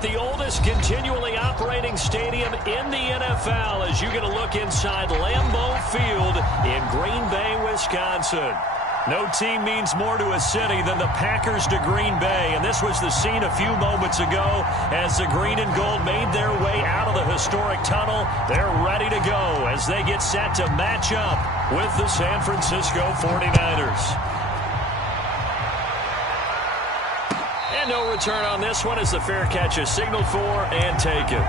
at the oldest continually operating stadium in the NFL as you get a look inside Lambeau Field in Green Bay, Wisconsin. No team means more to a city than the Packers to Green Bay, and this was the scene a few moments ago as the green and gold made their way out of the historic tunnel. They're ready to go as they get set to match up with the San Francisco 49ers. And no return on this one as the fair catch is signaled for and taken.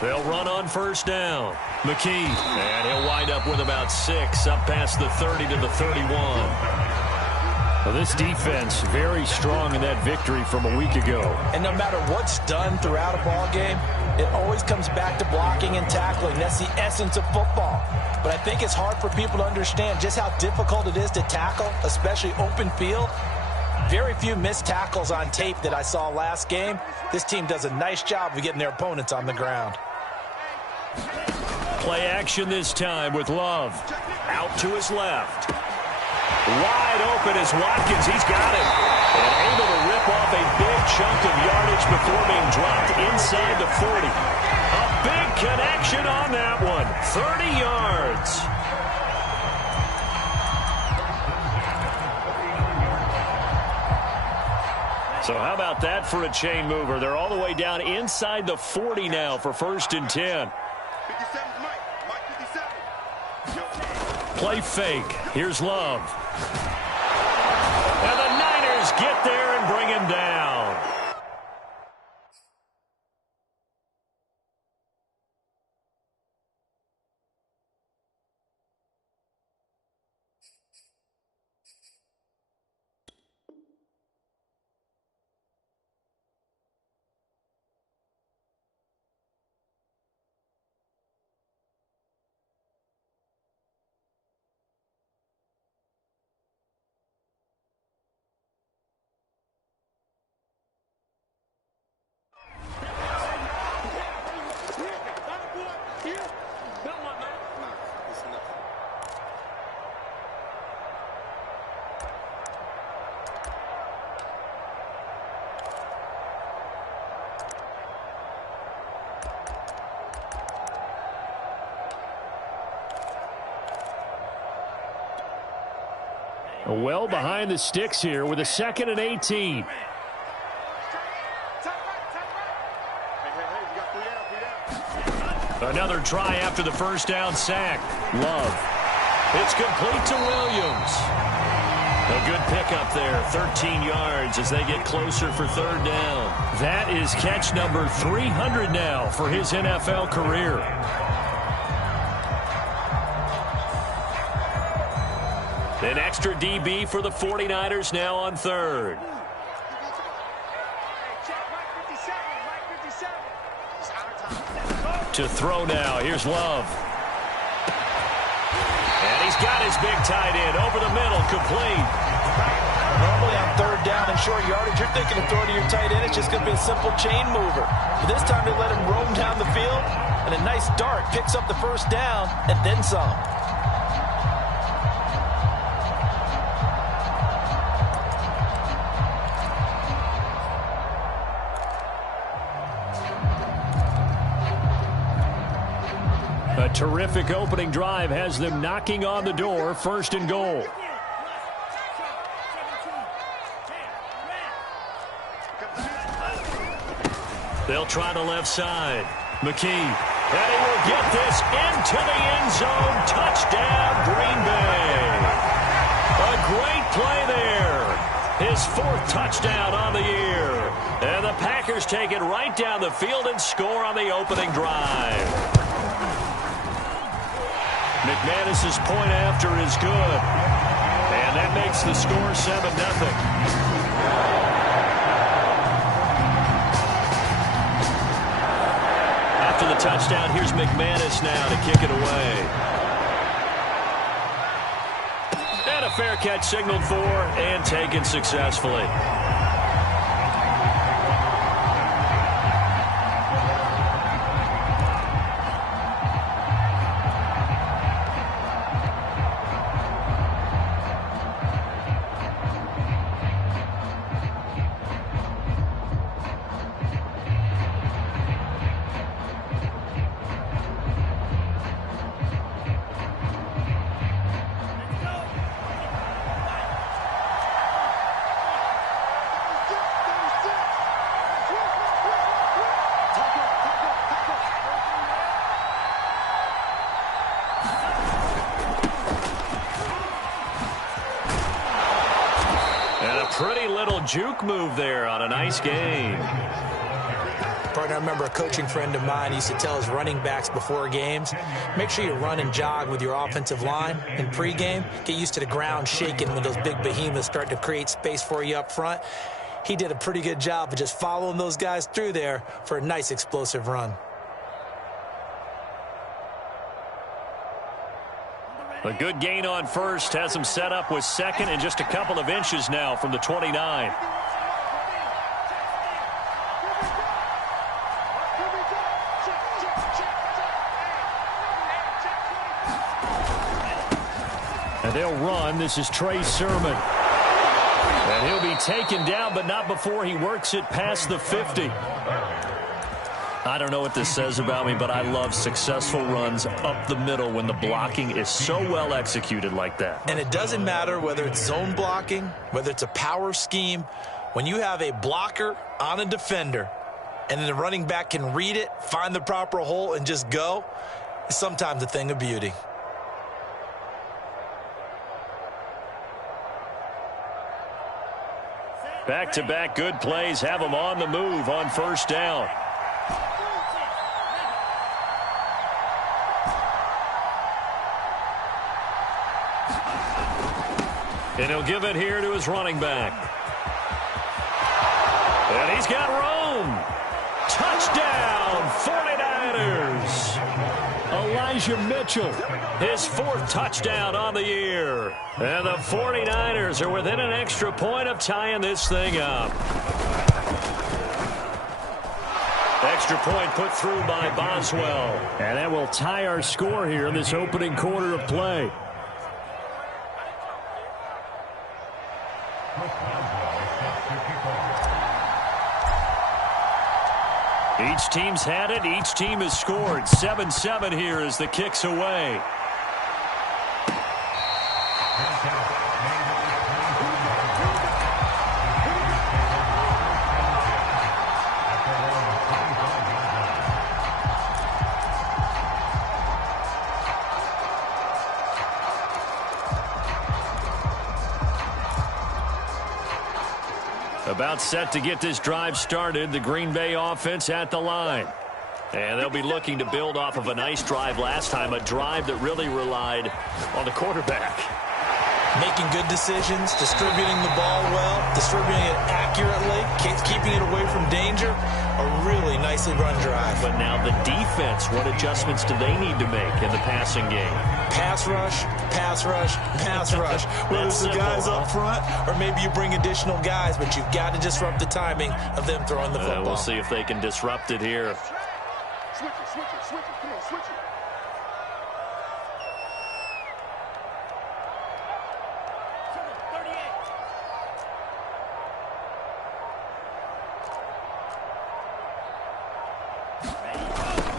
They'll run on first down. McKee, and he'll wind up with about 6 up past the 30 to the 31. Well, this defense very strong in that victory from a week ago. And no matter what's done throughout a ball game, it always comes back to blocking and tackling. That's the essence of football. But I think it's hard for people to understand just how difficult it is to tackle, especially open field. Very few missed tackles on tape that I saw last game. This team does a nice job of getting their opponents on the ground. Play action this time with Love. Out to his left. Wide open is Watkins. He's got it. And able to rip off a big chunk of yardage before being dropped inside the 40. A big connection on that one. 30 yards. So how about that for a chain mover? They're all the way down inside the 40 now for 1st and 10. Play fake. Here's Love. And the Niners get there and bring him down. Well behind the sticks here with a 2nd and 18. Another try after the first down sack. Love. It's complete to Williams. A good pickup there, 13 yards as they get closer for 3rd down. That is catch number 300 now for his NFL career. An extra DB for the 49ers now on 3rd. To throw now. Here's Love. And he's got his big tight end over the middle, complete. Normally on 3rd down and short yardage, you're thinking of throwing to your tight end. It's just going to be a simple chain mover. But this time they let him roam down the field, and a nice dart picks up the 1st down and then some. A terrific opening drive has them knocking on the door, 1st and goal. They'll try the left side. McKee. And he will get this into the end zone. Touchdown, Green Bay. A great play there. His 4th touchdown on the year. And the Packers take it right down the field and score on the opening drive. McManus's point after is good. And that makes the score 7-0. After the touchdown, here's McManus now to kick it away. And a fair catch signaled for and taken successfully. Pretty little juke move there on a nice game. Partner, I remember a coaching friend of mine used to tell his running backs before games, make sure you run and jog with your offensive line in pregame. Get used to the ground shaking when those big behemoths start to create space for you up front. He did a pretty good job of just following those guys through there for a nice explosive run. A good gain on first has him set up with second and just a couple of inches now from the 29. And they'll run. This is Trey Sermon. And he'll be taken down, but not before he works it past the 50. I don't know what this says about me, but I love successful runs up the middle when the blocking is so well executed like that. And it doesn't matter whether it's zone blocking, whether it's a power scheme. When you have a blocker on a defender and then the running back can read it, find the proper hole, and just go, it's sometimes a thing of beauty. Back-to-back good plays have them on the move on first down. And he'll give it here to his running back. And he's got room. Touchdown, 49ers. Elijah Mitchell, his 4th touchdown on the year. And the 49ers are within an extra point of tying this thing up. Extra point put through by Boswell. And that will tie our score here in this opening quarter of play. Each team's had it. Each team has scored. 7-7 here as the kick's away. About set to get this drive started. The Green Bay offense at the line. And they'll be looking to build off of a nice drive last time, a drive that really relied on the quarterback. Making good decisions, distributing the ball well, distributing it accurately, keeping it away from danger. A really nicely run drive. But now the defense, what adjustments do they need to make in the passing game? Pass rush, pass rush, pass rush. Whether it's the guys up front or maybe you bring additional guys, but you've got to disrupt the timing of them throwing the football. We'll see if they can disrupt it here. Switch it, switch it, switch it. Come on, switch it.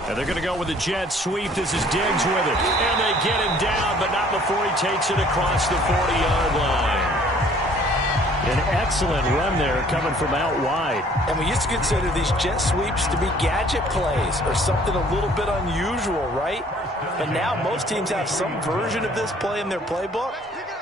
And they're going to go with a jet sweep. This is Diggs with it. And they get him down, but not before he takes it across the 40-yard line. An excellent run there coming from out wide. And we used to consider these jet sweeps to be gadget plays or something a little bit unusual, right? But now most teams have some version of this play in their playbook.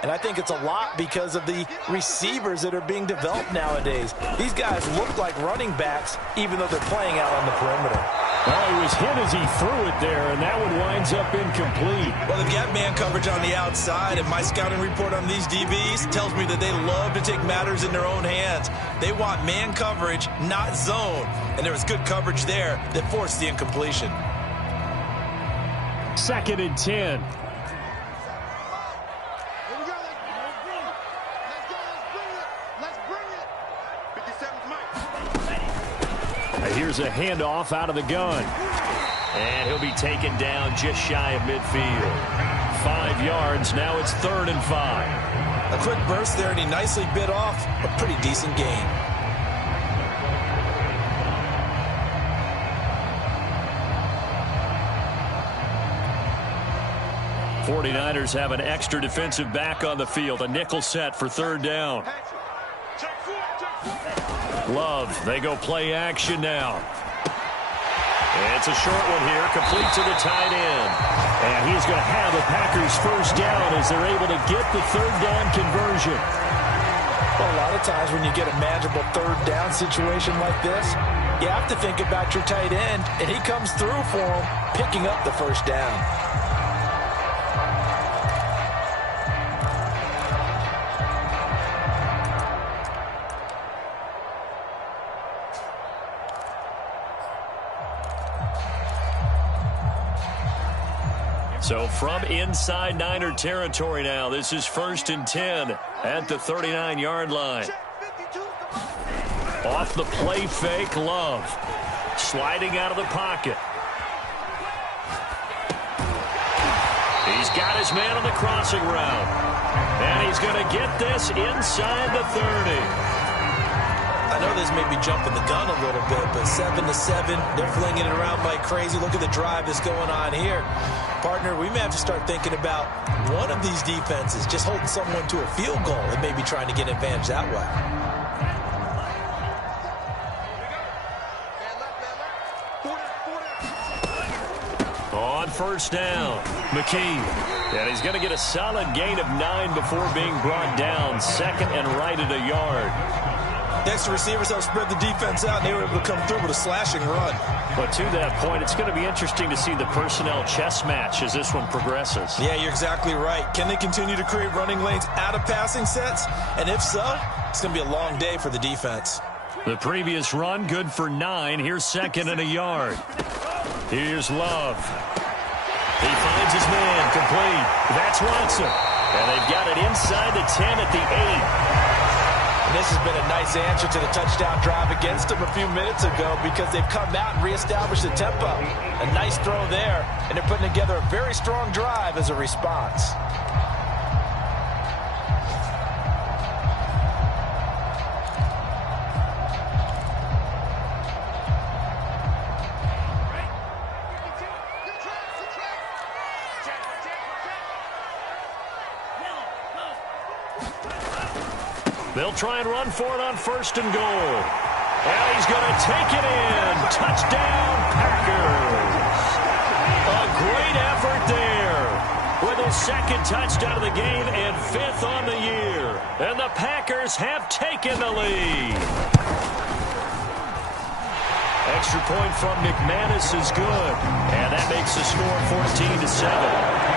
And I think it's a lot because of the receivers that are being developed nowadays. These guys look like running backs, even though they're playing out on the perimeter. Well, he was hit as he threw it there, and that one winds up incomplete. Well, they've got man coverage on the outside, and my scouting report on these DBs tells me that they love to take matters in their own hands. They want man coverage, not zone. And there was good coverage there that forced the incompletion. 2nd and 10. Here's a handoff out of the gun. And he'll be taken down just shy of midfield. 5 yards. Now it's 3rd and 5. A quick burst there, and he nicely bit off a pretty decent gain. '49ers have an extra defensive back on the field. A nickel set for 3rd down. Love, they go play action now. It's a short one here, complete to the tight end. And he's going to have the Packers first down as they're able to get the 3rd down conversion. Well, a lot of times when you get a manageable 3rd down situation like this, you have to think about your tight end, and he comes through for him, picking up the first down. So from inside Niner territory now, this is 1st and 10 at the 39-yard line. Off the play fake, Love. Sliding out of the pocket. He's got his man on the crossing route. And he's going to get this inside the 30. I know this may be jumping the gun a little bit, but 7-7, they're flinging it around like crazy. Look at the drive that's going on here. Partner, we may have to start thinking about one of these defenses just holding someone to a field goal and maybe trying to get an advantage that way. On 1st down, McKee. And he's going to get a solid gain of 9 before being brought down. 2nd and right at a yard. Next receivers help spread the defense out, and they were able to come through with a slashing run. But to that point, it's going to be interesting to see the personnel chess match as this one progresses. Yeah, you're exactly right. Can they continue to create running lanes out of passing sets? And if so, it's going to be a long day for the defense. The previous run, good for 9. Here's 2nd and a yard. Here's Love. He finds his man, complete. That's Watson. And they've got it inside the 10 at the 8. This has been a nice answer to the touchdown drive against them a few minutes ago because they've come out and reestablished the tempo. A nice throw there, and they're putting together a very strong drive as a response. They'll try and run for it on 1st and goal. And he's going to take it in. Touchdown, Packers. A great effort there with his 2nd touchdown of the game and 5th on the year. And the Packers have taken the lead. Extra point from McManus is good. And that makes the score 14-7.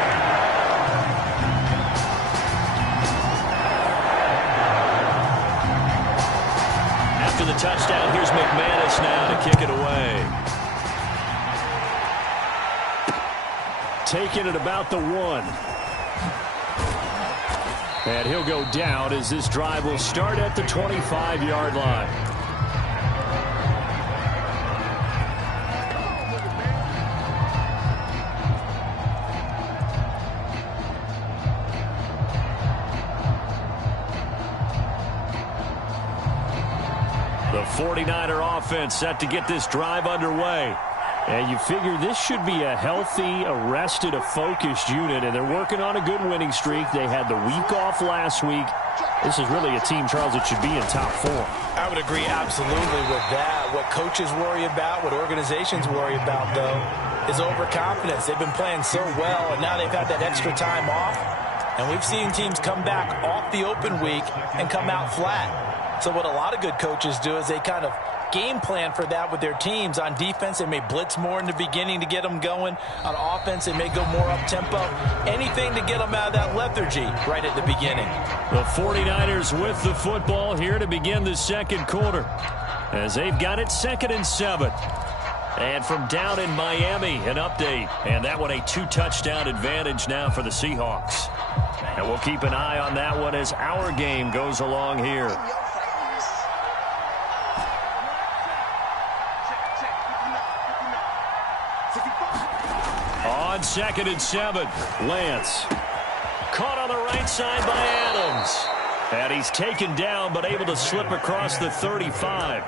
The touchdown. Here's McManus now to kick it away. Taking it about the 1. And he'll go down as this drive will start at the 25-yard line. The 49er offense set to get this drive underway. And you figure this should be a healthy, arrested, a focused unit, and they're working on a good winning streak. They had the week off last week. This is really a team, Charles, that should be in top 4. I would agree absolutely with that. What coaches worry about, what organizations worry about, though, is overconfidence. They've been playing so well, and now they've had that extra time off. And we've seen teams come back off the open week and come out flat. So what a lot of good coaches do is they kind of game plan for that with their teams. On defense, they may blitz more in the beginning to get them going. On offense, they may go more up-tempo. Anything to get them out of that lethargy right at the beginning. The 49ers with the football here to begin the second quarter, as they've got it 2nd and 7. And from down in Miami, an update. And that one a 2-touchdown advantage now for the Seahawks. And we'll keep an eye on that one as our game goes along here. On 2nd and 7, Lance. Caught on the right side by Adams. And he's taken down but able to slip across the 35.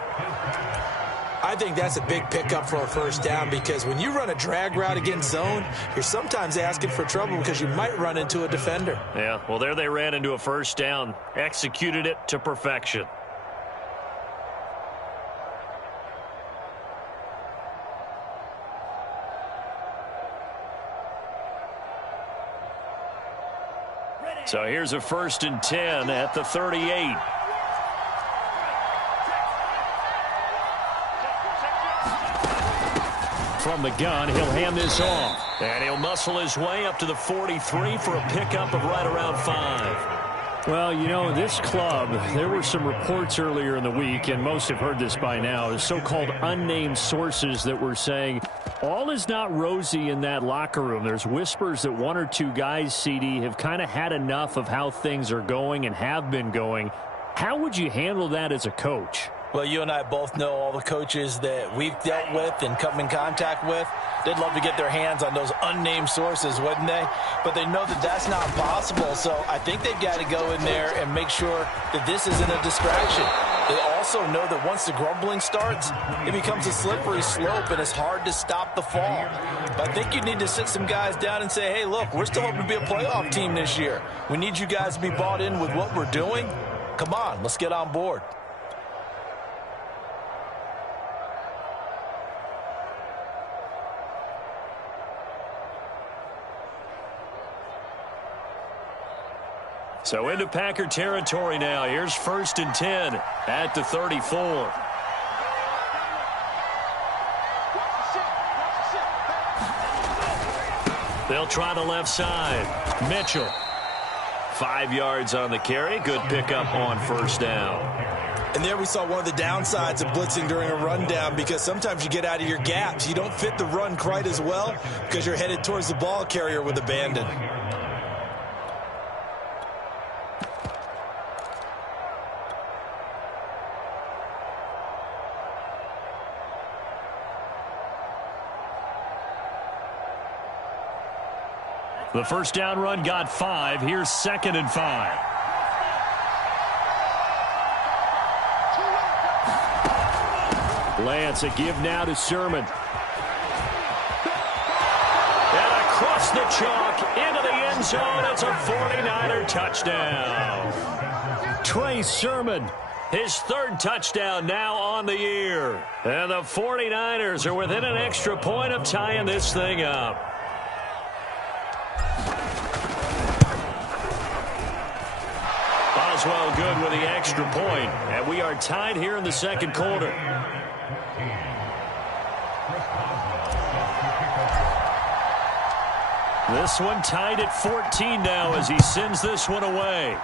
I think that's a big pickup for a first down, because when you run a drag route against zone, you're sometimes asking for trouble because you might run into a defender. Yeah, well, there they ran into a first down. Executed it to perfection. So here's a 1st and 10 at the 38. From the gun, he'll hand this off. And he'll muscle his way up to the 43 for a pickup of right around 5. Well, you know, this club, there were some reports earlier in the week, and most have heard this by now, the so-called unnamed sources that were saying all is not rosy in that locker room. There's whispers that 1 or 2 guys, CD, have kind of had enough of how things are going and have been going. How would you handle that as a coach? Well, you and I both know all the coaches that we've dealt with and come in contact with. They'd love to get their hands on those unnamed sources, wouldn't they? But they know that that's not possible, so I think they've got to go in there and make sure that this isn't a distraction. They also know that once the grumbling starts, it becomes a slippery slope, and it's hard to stop the fall. But I think you need to sit some guys down and say, hey, look, we're still hoping to be a playoff team this year. We need you guys to be bought in with what we're doing. Come on, let's get on board. So into Packer territory now. Here's 1st and 10 at the 34. They'll try the left side. Mitchell. 5 yards on the carry. Good pickup on 1st down. And there we saw one of the downsides of blitzing during a rundown, because sometimes you get out of your gaps. You don't fit the run quite as well because you're headed towards the ball carrier with abandon. The 1st down run got 5. Here's 2nd and 5. Lance, a give now to Sermon. And across the chalk into the end zone. It's a 49er touchdown. Trey Sermon, his 3rd touchdown now on the year. And the 49ers are within an extra point of tying this thing up. Boswell good with the extra point, and we are tied here in the second quarter. This one tied at 14 now as he sends this one away.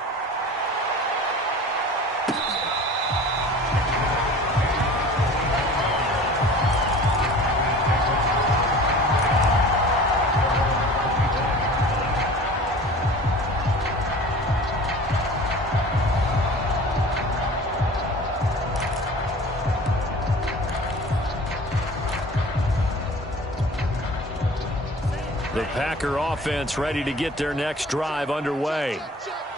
The Packer offense ready to get their next drive underway.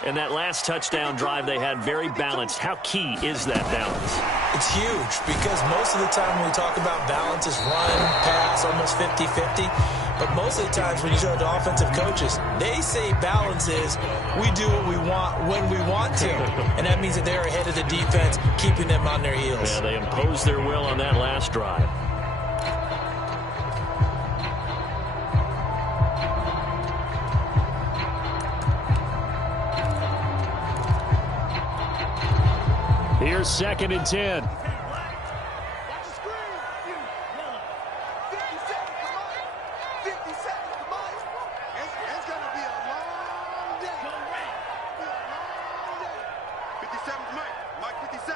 And that last touchdown drive they had very balanced. How key is that balance? It's huge, because most of the time when we talk about balance, it's run, pass, almost 50-50. But most of the times when you show the offensive coaches, they say balance is we do what we want when we want to. And that means that they're ahead of the defense, keeping them on their heels. Yeah, they imposed their will on that last drive. 2nd and 10. Watch the screen. 50 seconds, come on. 50 seconds, come on. It's going to be a long day. Be a long day. 57, Mike 57.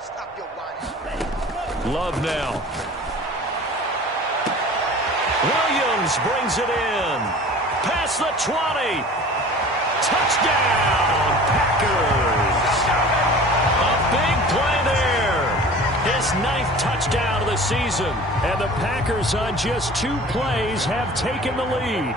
Stop your whining. Love now. Williams brings it in. Past the 20. Touchdown, Packers. A big play there. His 9th touchdown of the season. And the Packers on just 2 plays have taken the lead.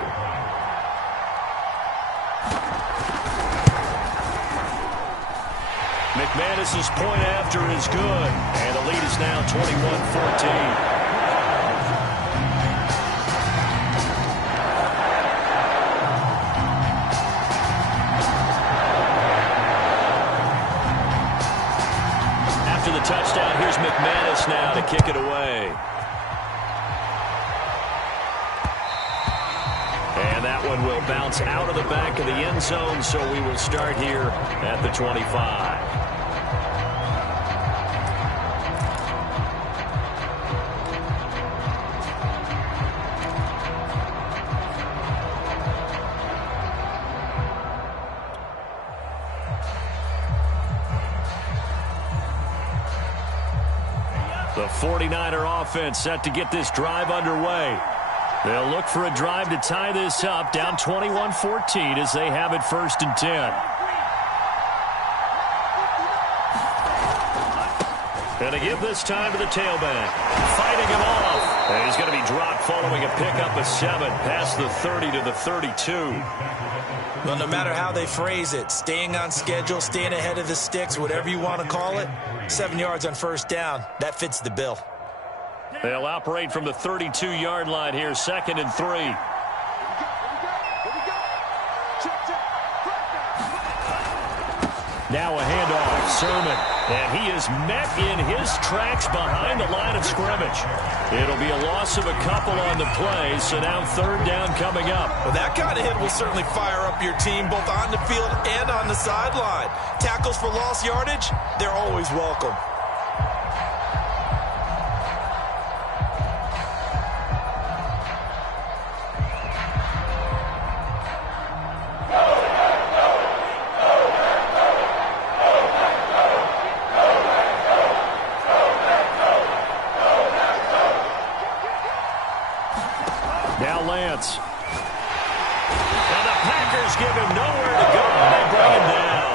McManus's point after is good. And the lead is now 21-14. Touchdown. Here's McManus now to kick it away. And that one will bounce out of the back of the end zone, so we will start here at the 25. The 49er offense set to get this drive underway. They'll look for a drive to tie this up, down 21-14 as they have it 1st and 10. And to give this time to the tailback. Fighting him off. And he's going to be dropped following a pickup of 7 past the 30 to the 32. Well, no matter how they phrase it, staying on schedule, staying ahead of the sticks, whatever you want to call it, 7 yards on 1st down, that fits the bill. They'll operate from the 32-yard line here, 2nd and 3. Now a handoff, Sermon, and he is met in his tracks behind the line of scrimmage. It'll be a loss of a couple on the play, so now 3rd down coming up. Well, that kind of hit will certainly fire up your team both on the field and on the sideline. Tackles for lost yardage, they're always welcome. And the Packers give him nowhere to go. They bring him down.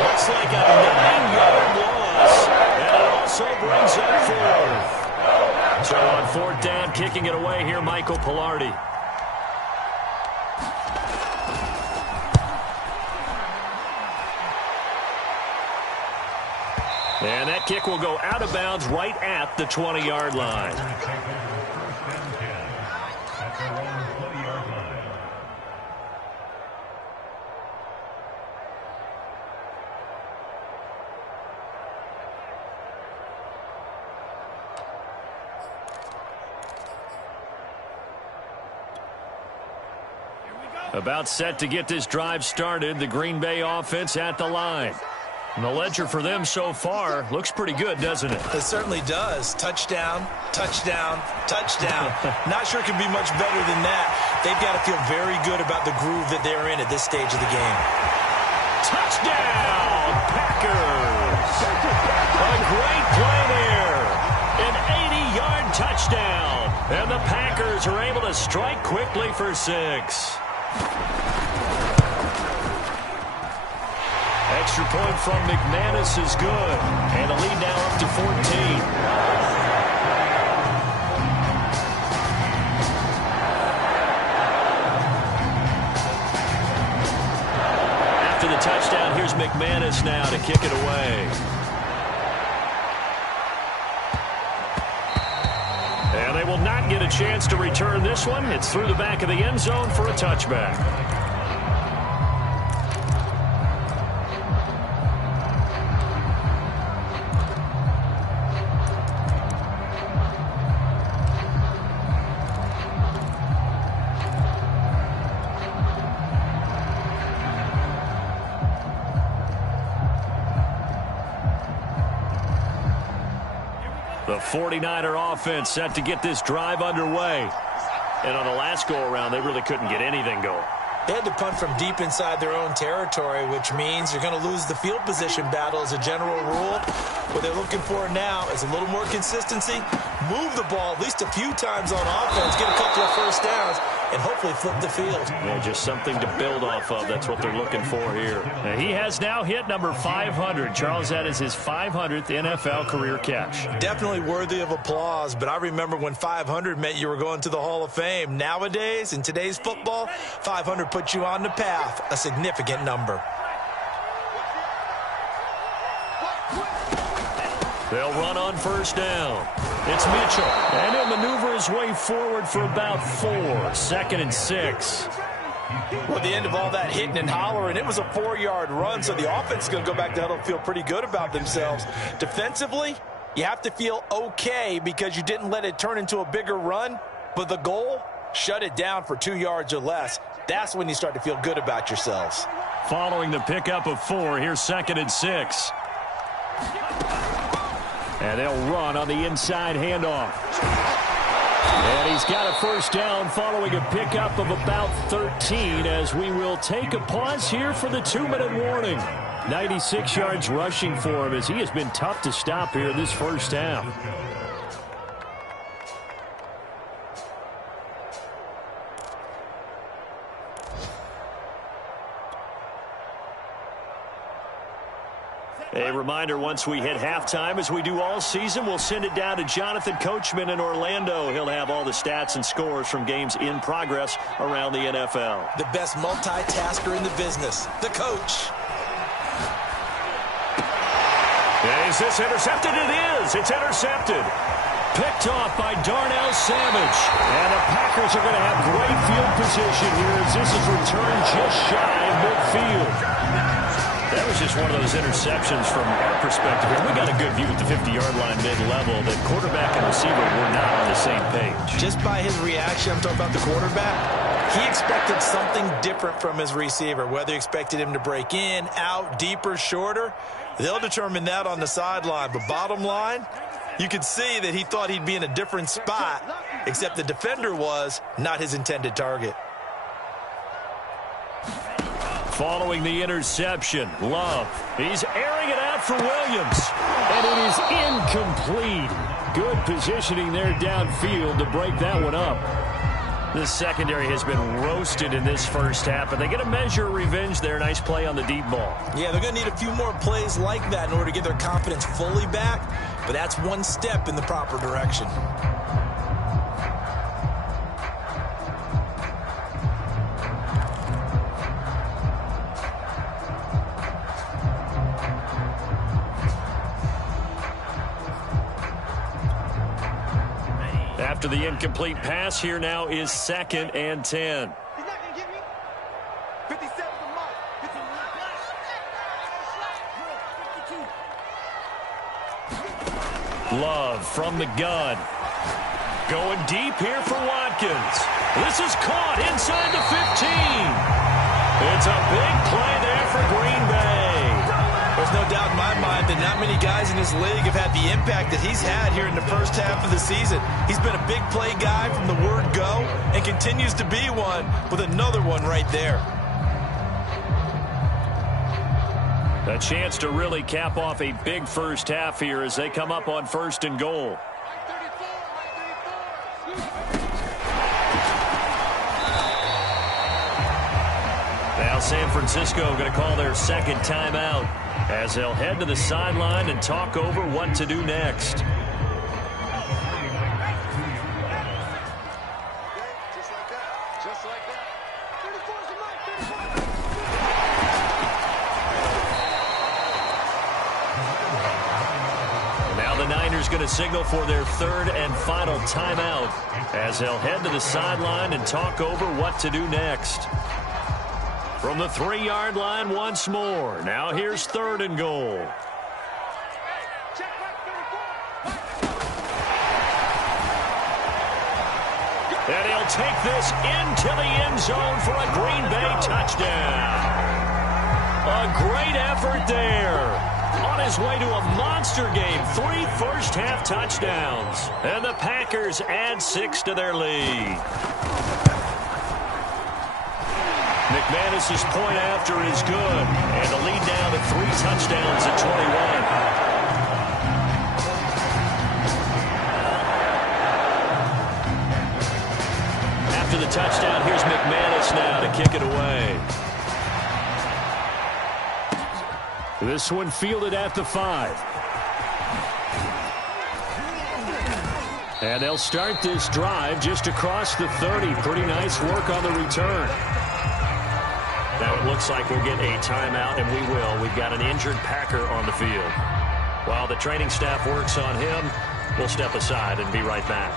Looks like a 9-yard loss. And it also brings up 4th. So on 4th down, kicking it away here, Michael Pilardi. And that kick will go out of bounds right at the 20-yard line. About set to get this drive started, the Green Bay offense at the line. And the ledger for them so far looks pretty good, doesn't it? It certainly does. Touchdown, touchdown, touchdown. Not sure it can be much better than that. They've got to feel very good about the groove that they're in at this stage of the game. Touchdown, Packers! A great play there. An 80-yard touchdown. And the Packers are able to strike quickly for 6. Extra point from McManus is good. And the lead now up to 14. After the touchdown, here's McManus now to kick it away. And they will not get a chance to return this one. It's through the back of the end zone for a touchback. The 49er offense set to get this drive underway. And on the last go-around, they really couldn't get anything going. They had to punt from deep inside their own territory, which means you're going to lose the field position battle as a general rule. What they're looking for now is a little more consistency, move the ball at least a few times on offense, get a couple of first downs, and hopefully flip the field. Yeah, just something to build off of. That's what they're looking for here. Now, he has now hit number 500. Charles, that is his 500th NFL career catch. Definitely worthy of applause, but I remember when 500 meant you were going to the Hall of Fame. Nowadays, in today's football, 500 puts you on the path, a significant number. They'll run on first down. It's Mitchell, and he'll maneuver his way forward for about 4. 2nd and 6. Well, at the end of all that hitting and hollering, it was a 4-yard run, so the offense is going to go back to huddle and feel pretty good about themselves. Defensively, you have to feel okay because you didn't let it turn into a bigger run, but the goal, shut it down for 2 yards or less. That's when you start to feel good about yourselves. Following the pickup of 4, here's 2nd and 6. And they'll run on the inside handoff. And he's got a first down following a pickup of about 13 as we will take a pause here for the 2-minute warning. 96 yards rushing for him as he has been tough to stop here in this first half. A reminder, once we hit halftime, as we do all season, we'll send it down to Jonathan Coachman in Orlando. He'll have all the stats and scores from games in progress around the NFL. The best multitasker in the business, the coach. Is this intercepted? It is. It's intercepted. Picked off by Darnell Savage. And the Packers are going to have great field position here as this is returned just shy of midfield. That was just one of those interceptions from our perspective here. We got a good view at the 50-yard line mid-level that quarterback and receiver were not on the same page. Just by his reaction, I'm talking about the quarterback, he expected something different from his receiver. Whether he expected him to break in, out, deeper, shorter, they'll determine that on the sideline. But bottom line, you could see that he thought he'd be in a different spot, except the defender was not his intended target. Following the interception, Love. He's airing it out for Williams. And it is incomplete. Good positioning there downfield to break that one up. This secondary has been roasted in this first half, but they get a measure of revenge there. Nice play on the deep ball. Yeah, they're going to need a few more plays like that in order to get their confidence fully back, but that's one step in the proper direction. After the incomplete pass, here now is 2nd and 10. He's not going to get me. 57 the mark. Love from the gun. Going deep here for Watkins. This is caught inside the 15. It's a big play there for Green Bay. There's no doubt in my mind that not many guys in this league have had the impact that he's had here in the first half of the season. He's been a big play guy from the word go and continues to be one with another one right there. A chance to really cap off a big first half here as they come up on 1st and goal. Now San Francisco going to call their 2nd timeout as they'll head to the sideline and talk over what to do next. Just like that. Just like that. 34's the mic. 34. Now the Niners going to signal for their 3rd and final timeout as they'll head to the sideline and talk over what to do next. From the 3-yard line once more. Now here's 3rd and goal. And he'll take this into the end zone for a Green Bay touchdown. A great effort there. On his way to a monster game. 3 first half touchdowns. And the Packers add 6 to their lead. McManus's point after is good. And the lead down to 3 touchdowns at 21. After the touchdown, here's McManus now to kick it away. This one fielded at the 5. And they'll start this drive just across the 30. Pretty nice work on the return. Now it looks like we'll get a timeout, and we will. We've got an injured Packer on the field. While the training staff works on him, we'll step aside and be right back.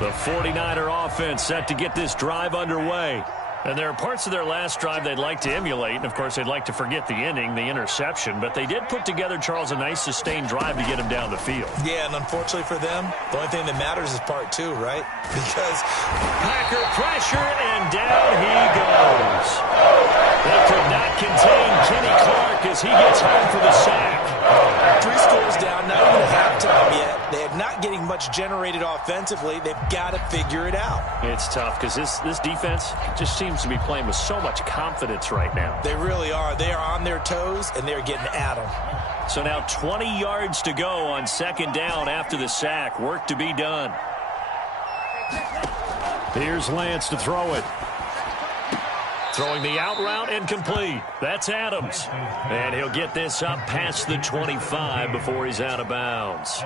The 49er offense set to get this drive underway. And there are parts of their last drive they'd like to emulate. And, of course, they'd like to forget the inning, the interception. But they did put together, Charles, a nice sustained drive to get him down the field. Yeah, and unfortunately for them, the only thing that matters is part 2, right? Because Packer pressure, and down he goes. They could not contain Kenny Clark as he gets home for the sack. 3 scores down, not even at halftime yet. They're not getting much generated offensively. They've got to figure it out. It's tough because this defense just seems to be playing with so much confidence right now. They really are. They are on their toes, and they're getting at them. So now 20 yards to go on second down after the sack. Work to be done. Here's Lance to throw it. Throwing the out route and complete. That's Adams. And he'll get this up past the 25 before he's out of bounds.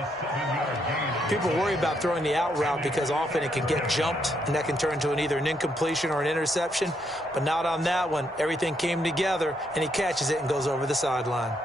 People worry about throwing the out route because often it can get jumped, and that can turn into either an incompletion or an interception. But not on that one. Everything came together, and he catches it and goes over the sideline.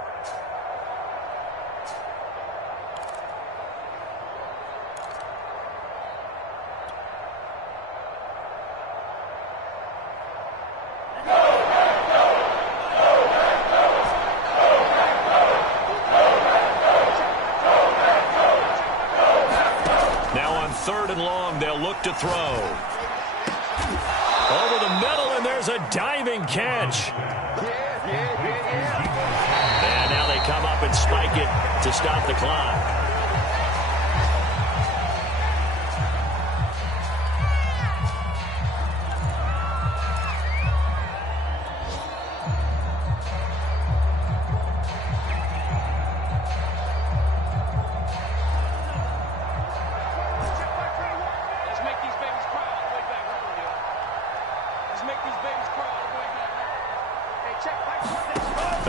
To throw. Over the middle, and there's a diving catch. And now they come up and spike it to stop the clock.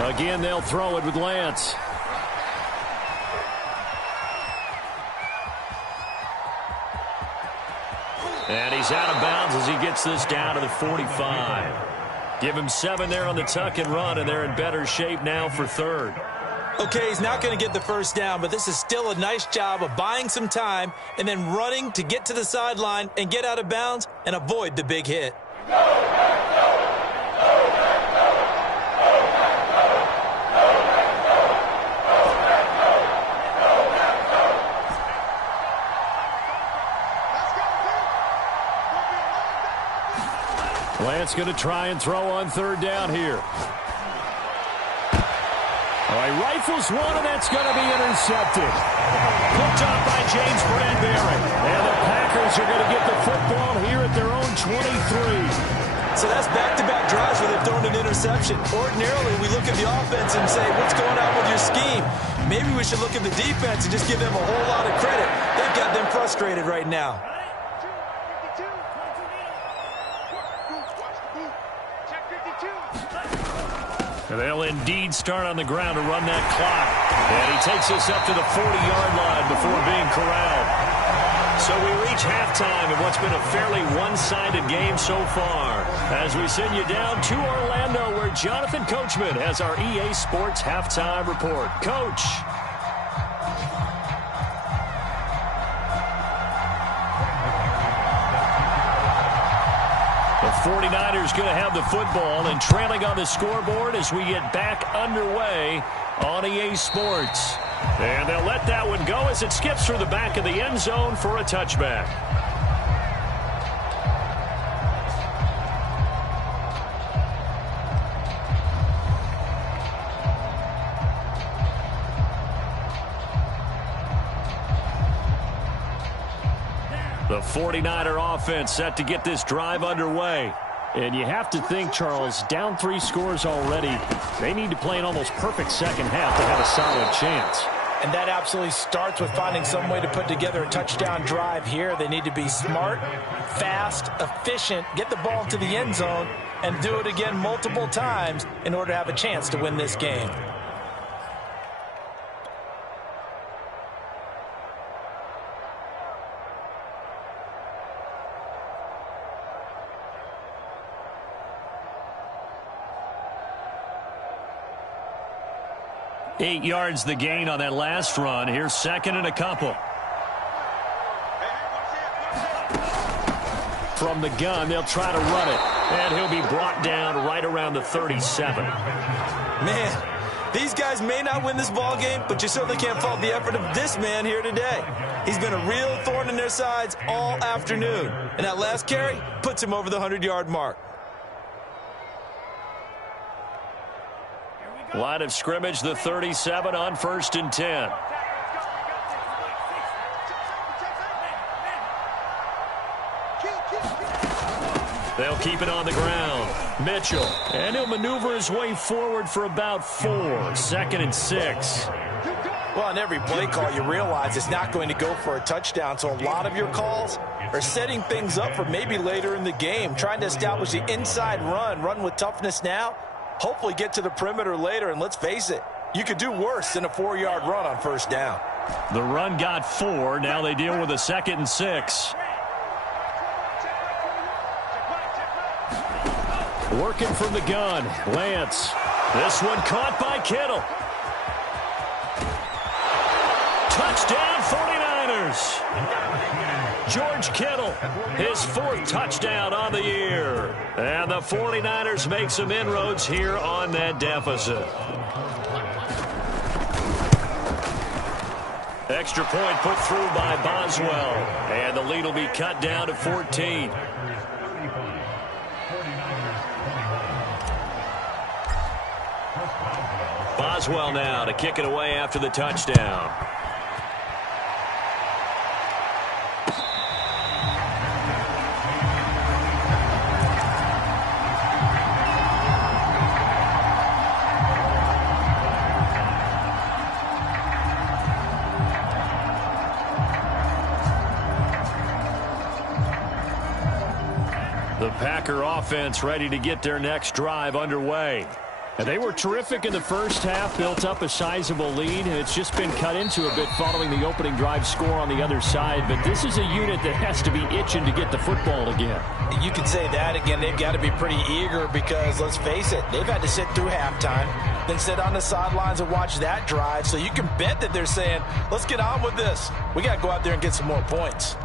Again, they'll throw it with Lance. And he's out of bounds as he gets this down to the 45. Give him 7 there on the tuck and run, and they're in better shape now for third. Okay, he's not going to get the first down, but this is still a nice job of buying some time and then running to get to the sideline and get out of bounds and avoid the big hit. Lance going to try and throw on third down here. All right, rifles one, and that's going to be intercepted. Picked off by James Bradbury. And the Packers are going to get the football here at their own 23. So that's back-to-back drives where they've thrown an interception. Ordinarily, we look at the offense and say, what's going on with your scheme? Maybe we should look at the defense and just give them a whole lot of credit. They've got them frustrated right now. And they'll indeed start on the ground to run that clock. And he takes us up to the 40-yard line before being corralled. So we reach halftime in what's been a fairly one-sided game so far. As we send you down to Orlando, where Jonathan Coachman has our EA Sports halftime report. Coach. The 49ers going to have the football and trailing on the scoreboard as we get back underway on EA Sports. And they'll let that one go as it skips through the back of the end zone for a touchback. The 49er offense set to get this drive underway. And you have to think, Charles, down 3 scores already. They need to play an almost perfect second half to have a solid chance. And that absolutely starts with finding some way to put together a touchdown drive here. They need to be smart, fast, efficient, get the ball into the end zone, and do it again multiple times in order to have a chance to win this game. Eight yards the gain on that last run. Here's second and a couple. From the gun, they'll try to run it. And he'll be brought down right around the 37. Man, these guys may not win this ball game, but you certainly can't fault the effort of this man here today. He's been a real thorn in their sides all afternoon. And that last carry puts him over the 100-yard mark. Line of scrimmage, the 37 on 1st and 10. They'll keep it on the ground. Mitchell. And he'll maneuver his way forward for about 4. 2nd and 6. Well, on every play call, you realize it's not going to go for a touchdown. So a lot of your calls are setting things up for maybe later in the game, trying to establish the inside run with toughness now. Hopefully get to the perimeter later, and let's face it, you could do worse than a 4-yard run on 1st down. The run got 4. Now they deal with a 2nd and 6. Working from the gun, Lance. This one caught by Kittle. Touchdown 49ers. George Kittle, his 4th touchdown on the year. And the 49ers make some inroads here on that deficit. Extra point put through by Boswell. And the lead will be cut down to 14. Boswell now to kick it away after the touchdown. The Packer offense ready to get their next drive underway. And they were terrific in the first half, built up a sizable lead, and it's just been cut into a bit following the opening drive score on the other side. But this is a unit that has to be itching to get the football again. You could say that again. They've got to be pretty eager because, let's face it, they've had to sit through halftime, then sit on the sidelines and watch that drive. So you can bet that they're saying, let's get on with this. We got to go out there and get some more points.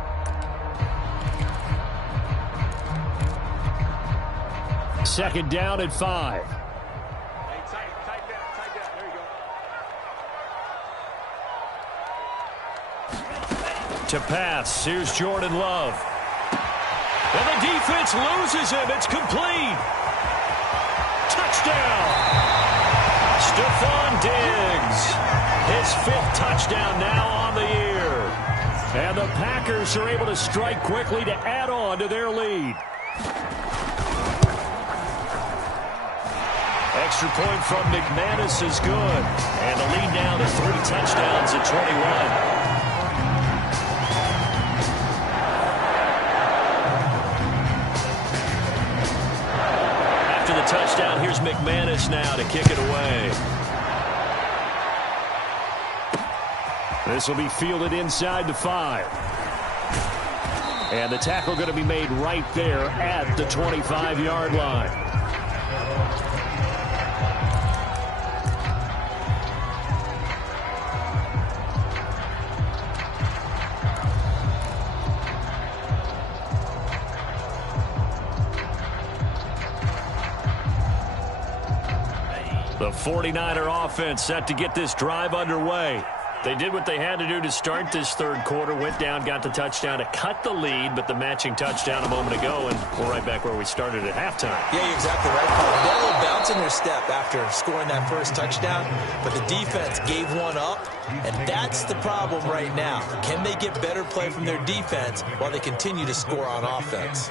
Second down at 5. To pass, here's Jordan Love. And the defense loses him. It's complete. Touchdown. Stephon Diggs. His 5th touchdown now on the year. And the Packers are able to strike quickly to add on to their lead. Extra point from McManus is good. And the lead now to 3 touchdowns at 21. Touchdown. Here's McManus now to kick it away. This will be fielded inside the 5. And the tackle going to be made right there at the 25-yard line. The 49er offense set to get this drive underway. They did what they had to do to start this third quarter, went down, got the touchdown to cut the lead, but the matching touchdown a moment ago, and we're right back where we started at halftime. Yeah, you're exactly right, Paul. They had a little bounce in their step after scoring that first touchdown, but the defense gave one up, and that's the problem right now. Can they get better play from their defense while they continue to score on offense?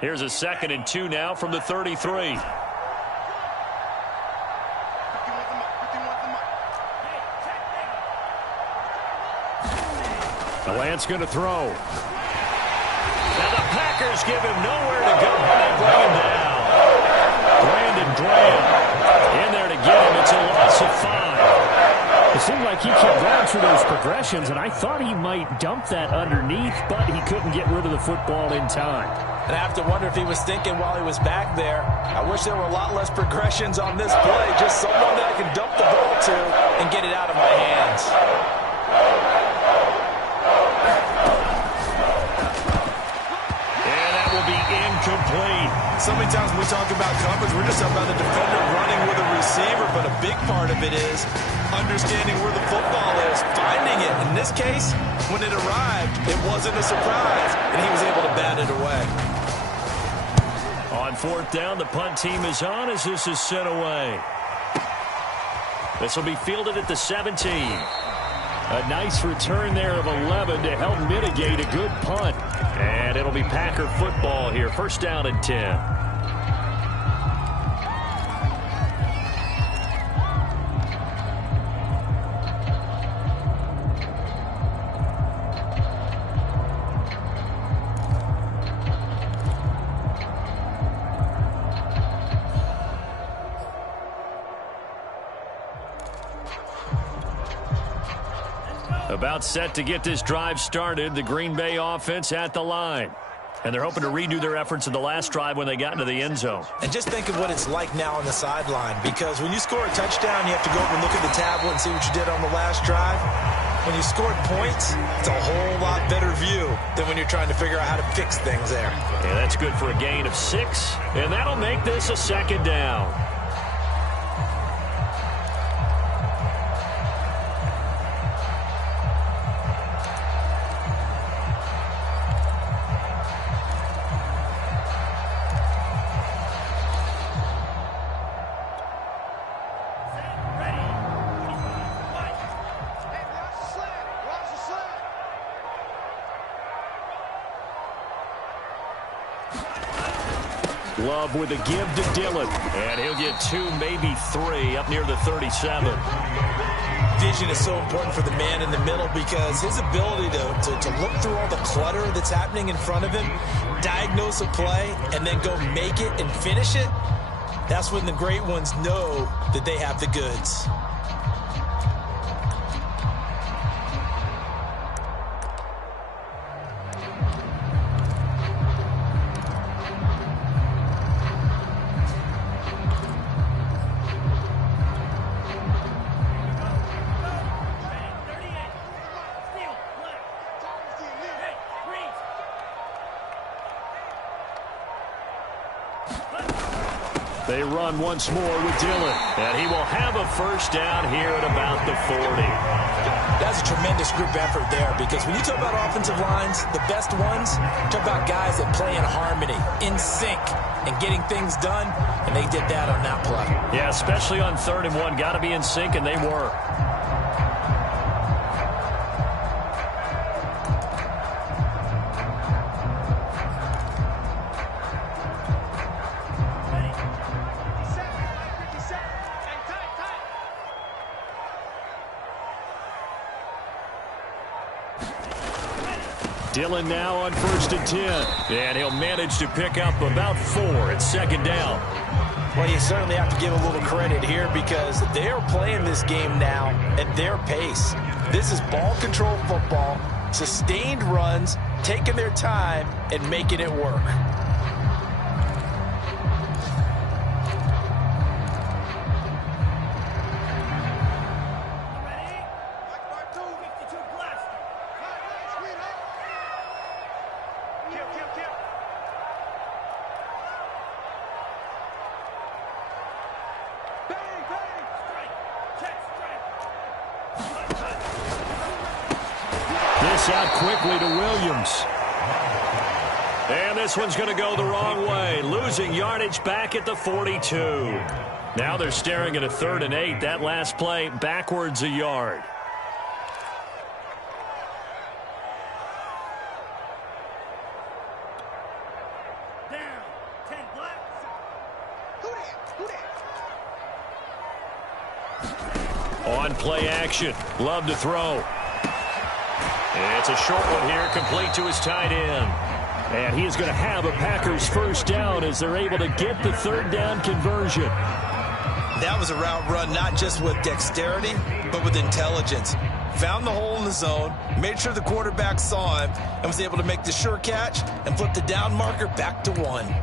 Here's a 2nd and 2 now from the 33. The Lance going to throw. And the Packers give him nowhere to go. They bring him down. Brandon Graham in there to get him. It's a loss of 5. It seemed like he kept going through those progressions, and I thought he might dump that underneath, but he couldn't get rid of the football in time. And I have to wonder if he was thinking while he was back there, I wish there were a lot less progressions on this play, just someone that I can dump the ball to and get it out of my hands. And that will be incomplete. So many times when we talk about coverage, we're just talking about the defender running with a receiver, but a big part of it is understanding where the football is, finding it. In this case, when it arrived, it wasn't a surprise, and he was able to bat it away. On 4th down, the punt team is on as this is sent away. This will be fielded at the 17. A nice return there of 11 to help mitigate a good punt. And it'll be Packer football here. 1st down and 10. About set to get this drive started. The Green Bay offense at the line. And they're hoping to redo their efforts in the last drive when they got into the end zone. And just think of what it's like now on the sideline, because when you score a touchdown, you have to go over and look at the tablet and see what you did on the last drive. When you scored points, it's a whole lot better view than when you're trying to figure out how to fix things there. Yeah, that's good for a gain of 6. And that'll make this a 2nd down. Love with a give to Dillon. And he'll get 2, maybe 3 up near the 37. Vision is so important for the man in the middle because his ability to look through all the clutter that's happening in front of him, diagnose a play, and then go make it and finish it, that's when the great ones know that they have the goods. They run once more with Dillon. And he will have a 1st down here at about the 40. That's a tremendous group effort there, because when you talk about offensive lines, the best ones, talk about guys that play in harmony, in sync, and getting things done, and they did that on that play. Yeah, especially on 3rd and 1. Got to be in sync, and they were. Dillon now on 1st and 10. And he'll manage to pick up about 4 at 2nd down. Well, you certainly have to give a little credit here because they're playing this game now at their pace. This is ball control football, sustained runs, taking their time, and making it work. Sweetheart. this out quickly to Williams. And this one's going to go the wrong way, losing yardage back at the 42. Now they're staring at a 3rd and 8. That last play backwards a yard. On play action, Love to throw. It's a short one here, complete to his tight end. And he is going to have a Packers first down as they're able to get the 3rd down conversion. That was a route run not just with dexterity, but with intelligence. Found the hole in the zone, made sure the quarterback saw him, and was able to make the sure catch and flip the down marker back to 1.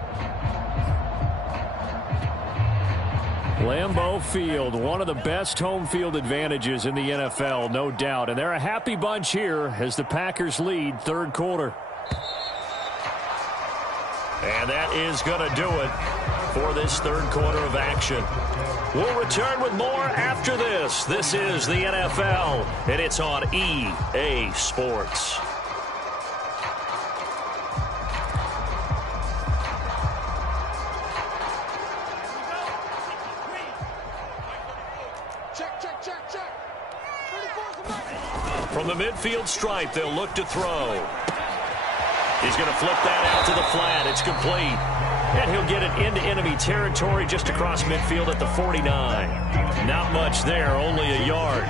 Lambeau Field, one of the best home field advantages in the NFL, no doubt. And they're a happy bunch here as the Packers lead 3rd quarter. And that is going to do it for this 3rd quarter of action. We'll return with more after this. This is the NFL, and it's on EA Sports. From the midfield stripe, they'll look to throw. He's going to flip that out to the flat. It's complete. And he'll get it into enemy territory just across midfield at the 49. Not much there, only a yard.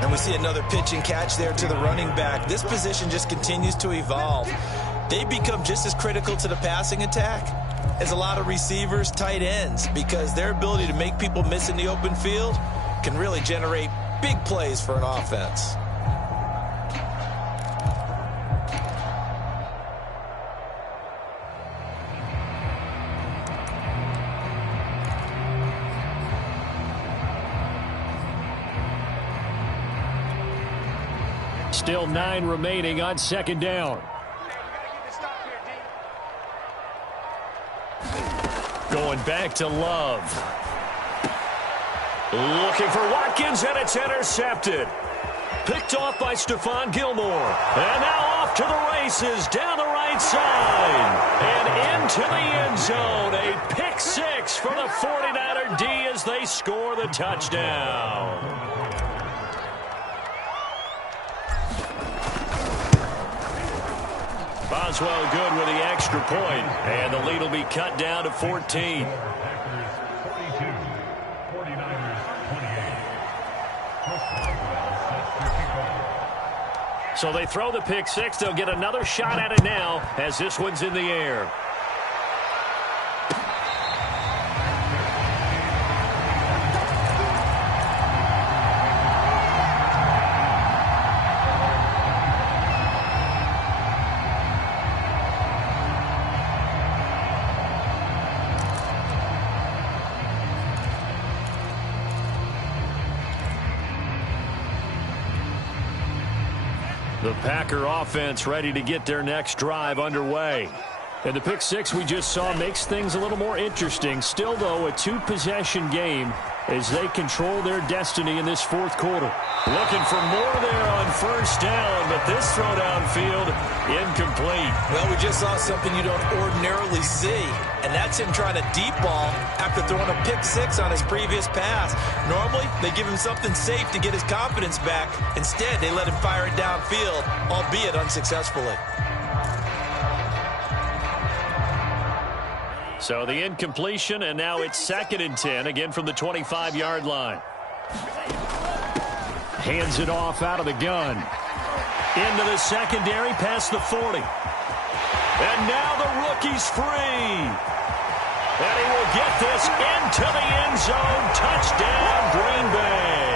And we see another pitch and catch there to the running back. This position just continues to evolve. They become just as critical to the passing attack as a lot of receivers, tight ends, because their ability to make people miss in the open field can really generate big plays for an offense. Still 9 remaining on 2nd down. Going back to Love. Looking for Watkins, and it's intercepted. Picked off by Stephon Gilmore. And now off to the races down the right side. And into the end zone. A pick 6 for the 49er D as they score the touchdown. Boswell good with the extra point, and the lead will be cut down to 14. So they throw the pick 6. They'll get another shot at it now as this one's in the air. The Packer offense ready to get their next drive underway. And the pick 6 we just saw makes things a little more interesting. Still, though, a 2-possession game as they control their destiny in this 4th quarter. Looking for more there on 1st down, but this throw downfield incomplete. Well, we just saw something you don't ordinarily see, and that's him trying to deep ball after throwing a pick 6 on his previous pass. Normally, they give him something safe to get his confidence back. Instead, they let him fire it downfield, albeit unsuccessfully. So the incompletion, and now it's 2nd and 10, again from the 25-yard line. Hands it off out of the gun. Into the secondary, past the 40. And now the rookie's free. And he will get this into the end zone. Touchdown, Green Bay.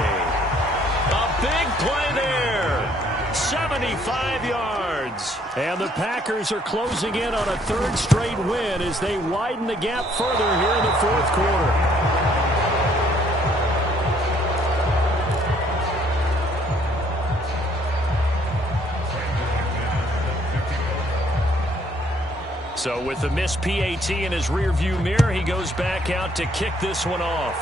A big play there. 75 yards. And the Packers are closing in on a 3rd straight win as they widen the gap further here in the 4th quarter. So with the missed PAT in his rearview mirror, he goes back out to kick this one off.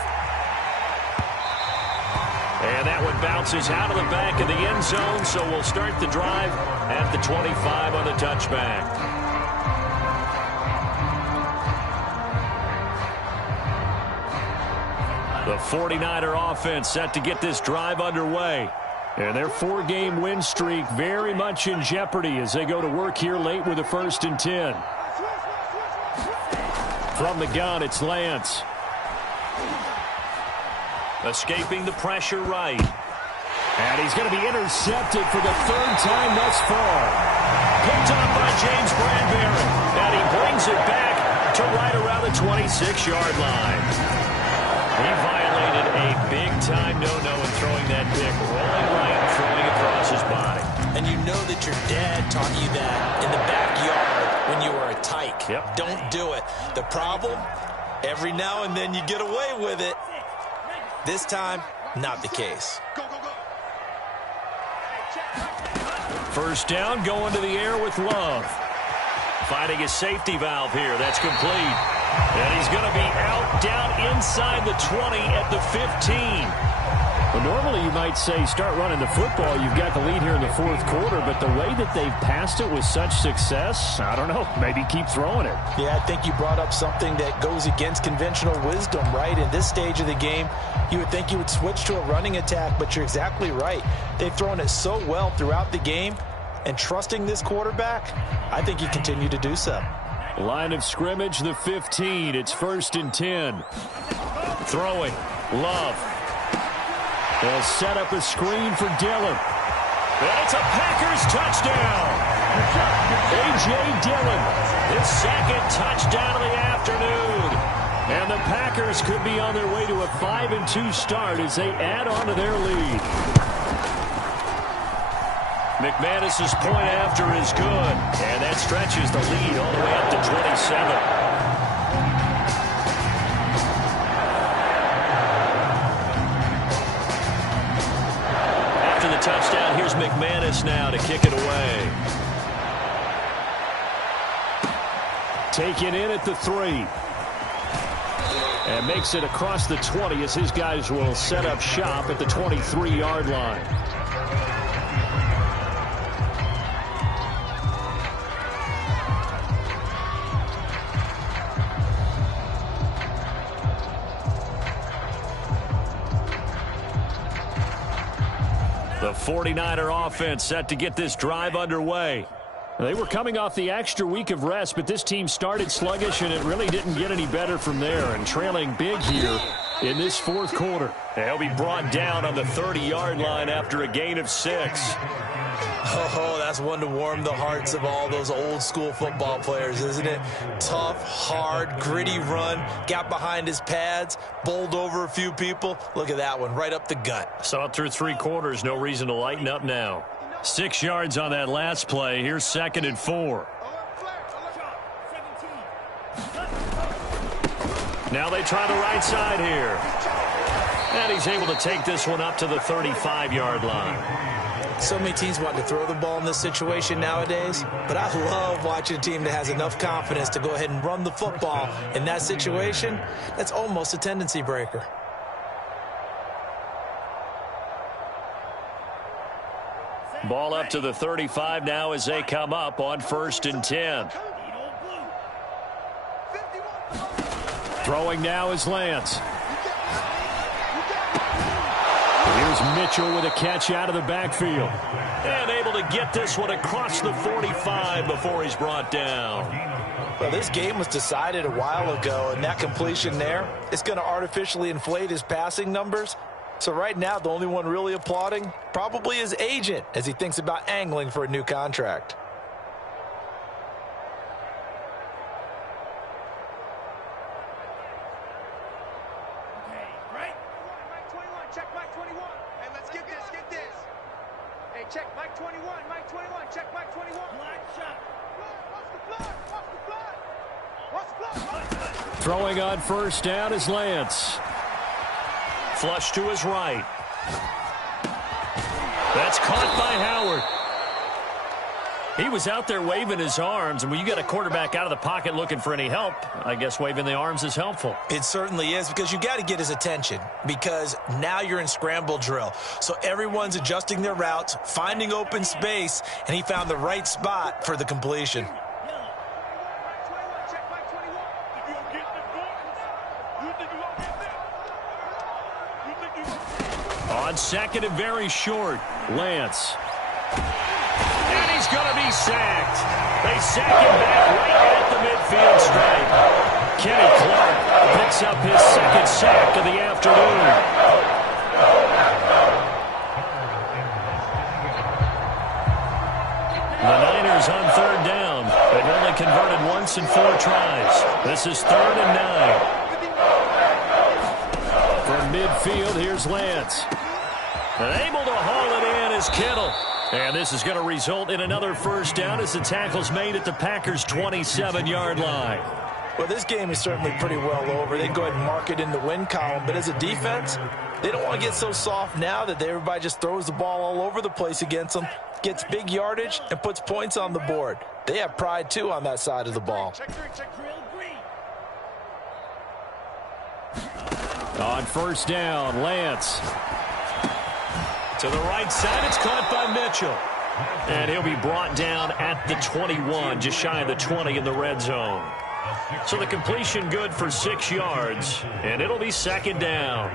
And that one bounces out of the back of the end zone, so we'll start the drive at the 25 on the touchback. The 49er offense set to get this drive underway. And their 4-game win streak very much in jeopardy as they go to work here late with a 1st and 10. From the gun, it's Lance. Escaping the pressure right. And he's going to be intercepted for the 3rd time thus far. Picked up by James Bradbury. And he brings it back to right around the 26-yard line. He violated a big-time no-no in throwing that pick, rolling right and throwing across his body. And you know that your dad taught you that in the backyard when you were a tyke. Yep. Don't do it. The problem, every now and then you get away with it. This time, not the case. First down, going to the air with Love. Finding his safety valve here. That's complete. And he's going to be out down inside the 20 at the 15. Well, normally you might say start running the football. You've got the lead here in the 4th quarter, but the way that they've passed it with such success, I don't know, maybe keep throwing it. Yeah, I think you brought up something that goes against conventional wisdom, right? In this stage of the game, you would think you would switch to a running attack, but you're exactly right. They've thrown it so well throughout the game, and trusting this quarterback, I think you continue to do so. Line of scrimmage, the 15. It's 1st and 10. Throwing. Love. They'll set up a screen for Dillon. And it's a Packers touchdown. A.J. Dillon. His 2nd touchdown of the afternoon. And the Packers could be on their way to a 5-2 start as they add on to their lead. McManus's point after is good. And that stretches the lead all the way up to 27. Touchdown. Here's McManus now to kick it away. Taken in at the 3. And makes it across the 20 as his guys will set up shop at the 23-yard line. The 49er offense set to get this drive underway. They were coming off the extra week of rest, but this team started sluggish, and it really didn't get any better from there. And trailing big here in this 4th quarter. They'll be brought down on the 30-yard line after a gain of 6. Oh, that's one to warm the hearts of all those old-school football players, isn't it? Tough, hard, gritty run, got behind his pads, bowled over a few people. Look at that one, right up the gut. Saw it through 3 quarters, no reason to lighten up now. 6 yards on that last play. Here's 2nd and 4. Now they try the right side here. And he's able to take this one up to the 35-yard line. So many teams want to throw the ball in this situation nowadays, but I love watching a team that has enough confidence to go ahead and run the football in that situation. That's almost a tendency breaker. Ball up to the 35 now as they come up on 1st and 10. Throwing now is Lance. Here's Mitchell with a catch out of the backfield. And able to get this one across the 45 before he's brought down. Well, this game was decided a while ago, and that completion there is going to artificially inflate his passing numbers. So right now, the only one really applauding probably his agent as he thinks about angling for a new contract. Throwing on 1st down is Lance. Flush to his right. That's caught by Howard. He was out there waving his arms, and when you get a quarterback out of the pocket looking for any help, I guess waving the arms is helpful. It certainly is, because you got to get his attention, because now you're in scramble drill. So everyone's adjusting their routes, finding open space, and he found the right spot for the completion. On second and very short, Lance. And he's going to be sacked. They sack him back right at the midfield stripe. Kenny Clark picks up his second sack of the afternoon. The Niners on third down. They've only converted once in 4 tries. This is 3rd and 9. From midfield, here's Lance. And able to haul it in is Kittle. And this is going to result in another first down as the tackle's made at the Packers' 27-yard line. Well, this game is certainly pretty well over. They can go ahead and mark it in the win column. But as a defense, they don't want to get so soft now that everybody just throws the ball all over the place against them, gets big yardage, and puts points on the board. They have pride, too, on that side of the ball. On first down, Lance. To the right side, it's caught by Mitchell. And he'll be brought down at the 21, just shy of the 20 in the red zone. So the completion good for 6 yards, and it'll be 2nd down.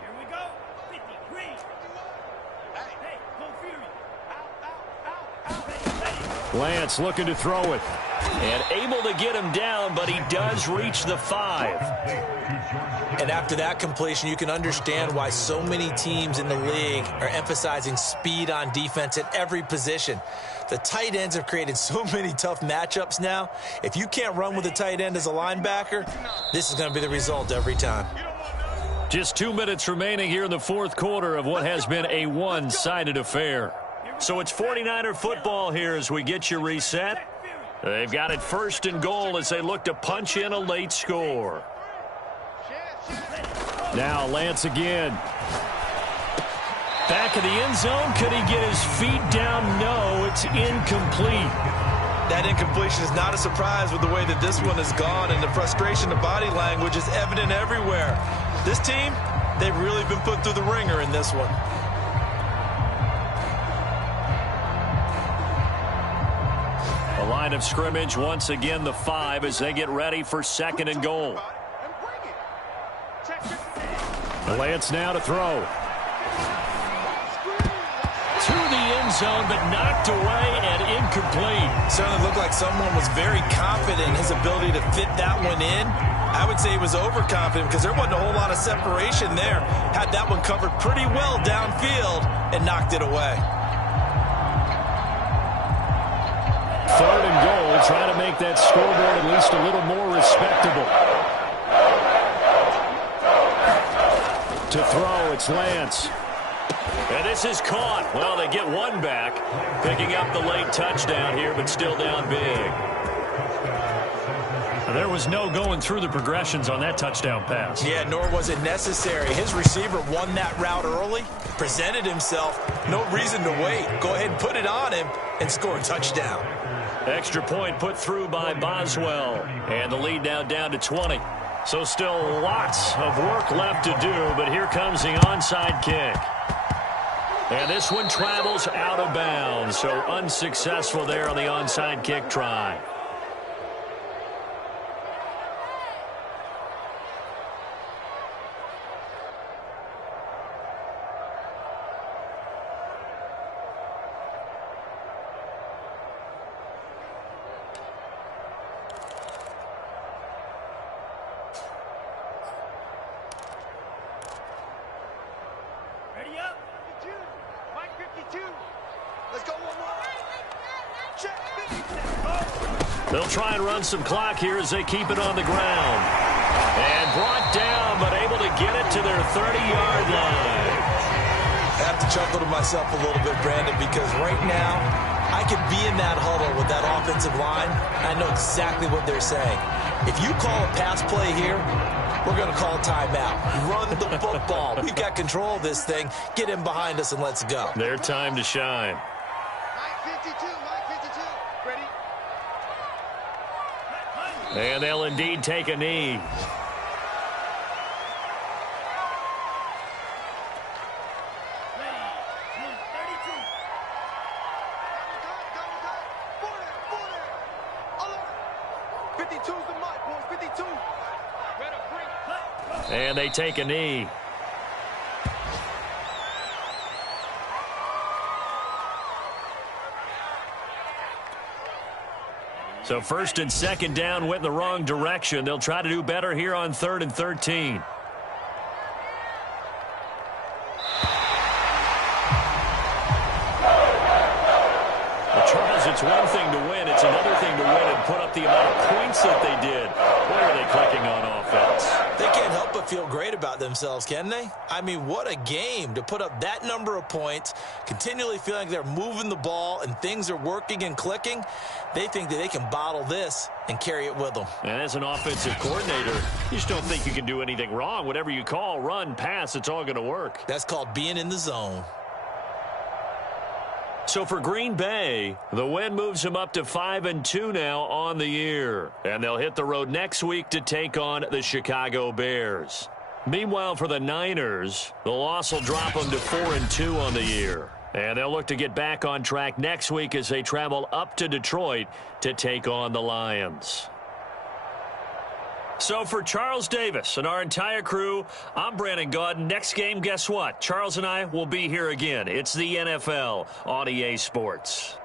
Here we go. 53. Hey, go Fury. Lance looking to throw it. And able to get him down, but he does reach the 5. And after that completion, you can understand why so many teams in the league are emphasizing speed on defense at every position. The tight ends have created so many tough matchups now. If you can't run with a tight end as a linebacker, this is going to be the result every time. Just 2 minutes remaining here in the 4th quarter of what has been a one-sided affair. So it's 49er football here as we get you reset. They've got it 1st and goal as they look to punch in a late score. Now Lance again. Back of the end zone. Could he get his feet down? No, it's incomplete. That incompletion is not a surprise with the way that this one has gone, and the frustration of body language is evident everywhere. This team, they've really been put through the ringer in this one. A line of scrimmage, once again the 5 as they get ready for 2nd and goal. Lance now to throw. To the end zone, but knocked away and incomplete. Certainly looked like someone was very confident in his ability to fit that one in. I would say he was overconfident because there wasn't a whole lot of separation there. Had that one covered pretty well downfield and knocked it away. 3rd and goal, trying to make that scoreboard at least a little more respectable. To throw, it's Lance. And this is caught. Well, they get one back, picking up the late touchdown here, but still down big. There was no going through the progressions on that touchdown pass. Yeah, nor was it necessary. His receiver won that route early, presented himself, no reason to wait. Go ahead and put it on him and score a touchdown. Extra point put through by Boswell. And the lead now down to 20. So still lots of work left to do, but here comes the onside kick. And this one travels out of bounds, so unsuccessful there on the onside kick try. They'll try and run some clock here as they keep it on the ground. And brought down, but able to get it to their 30-yard line. I have to chuckle to myself a little bit, Brandon, because right now I could be in that huddle with that offensive line. I know exactly what they're saying. If you call a pass play here, We're going to call timeout. Run the football. We've got control of this thing. Get him behind us and let's go. Their time to shine. Mike 52, Mike 52. Ready? And they'll indeed take a knee. And they take a knee. So first and second down went in the wrong direction. They'll try to do better here on 3rd and 13. Well, Charles, it's one thing to win. It's another thing to win and put up the amount of points that they did. Boy, are they clicking on offense. They can't help but feel great about themselves, can they? I mean, what a game to put up that number of points, continually feeling they're moving the ball and things are working and clicking. They think that they can bottle this and carry it with them. And as an offensive coordinator, you just don't think you can do anything wrong. Whatever you call, run, pass, it's all going to work. That's called being in the zone. So for Green Bay, the win moves them up to 5-2 now on the year. And they'll hit the road next week to take on the Chicago Bears. Meanwhile, for the Niners, the loss will drop them to 4-2 on the year. And they'll look to get back on track next week as they travel up to Detroit to take on the Lions. So for Charles Davis and our entire crew, I'm Brandon Gaudin. Next game, guess what? Charles and I will be here again. It's the NFL on EA Sports.